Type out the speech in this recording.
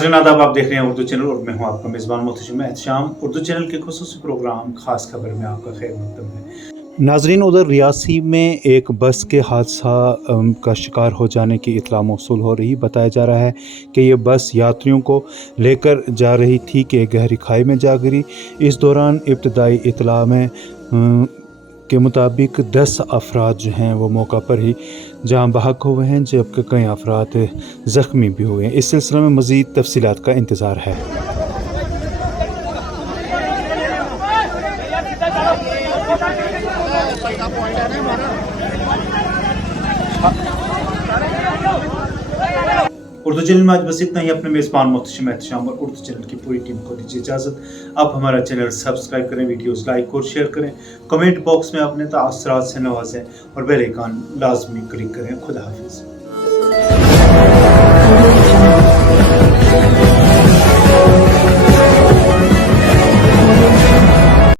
नाज़रीन आदाब, आप देख रहे हैं उर्दू चैनल और मैं हूं आपका मेज़बान मोहतशिम एहतशाम। उर्दू चैनल के खुसूसी प्रोग्राम खास खबर में आपका खैर मकदम है। नाज़रीन, उधर रियासी में एक बस के हादसा का शिकार हो जाने की इत्तला मौसूल हो रही। बताया जा रहा है कि ये बस यात्रियों को लेकर जा रही थी कि गहरी खाई में जा गिरी। इस दौरान इब्तदाई इत्तला में के मुताबिक 10 अफराद जो हैं वो मौका पर ही जाँ बहक हुए हैं, जबकि कई अफराद ज़ख्मी भी हुए हैं। इस सिलसिले में मज़ीद तफसीलात का इंतज़ार है। उर्दू चैनल में आज बस इतना ही। अपने मेज़बान मोहतशिम एहतशाम और उर्दू चैनल की पूरी टीम को दीजिए इजाज़त। आप हमारा चैनल सब्सक्राइब करें, वीडियोस लाइक और शेयर करें, कमेंट बॉक्स में अपने तासरात से नवाजें और बेल आइकन लाजमी क्लिक करें। खुदा हाफिज़।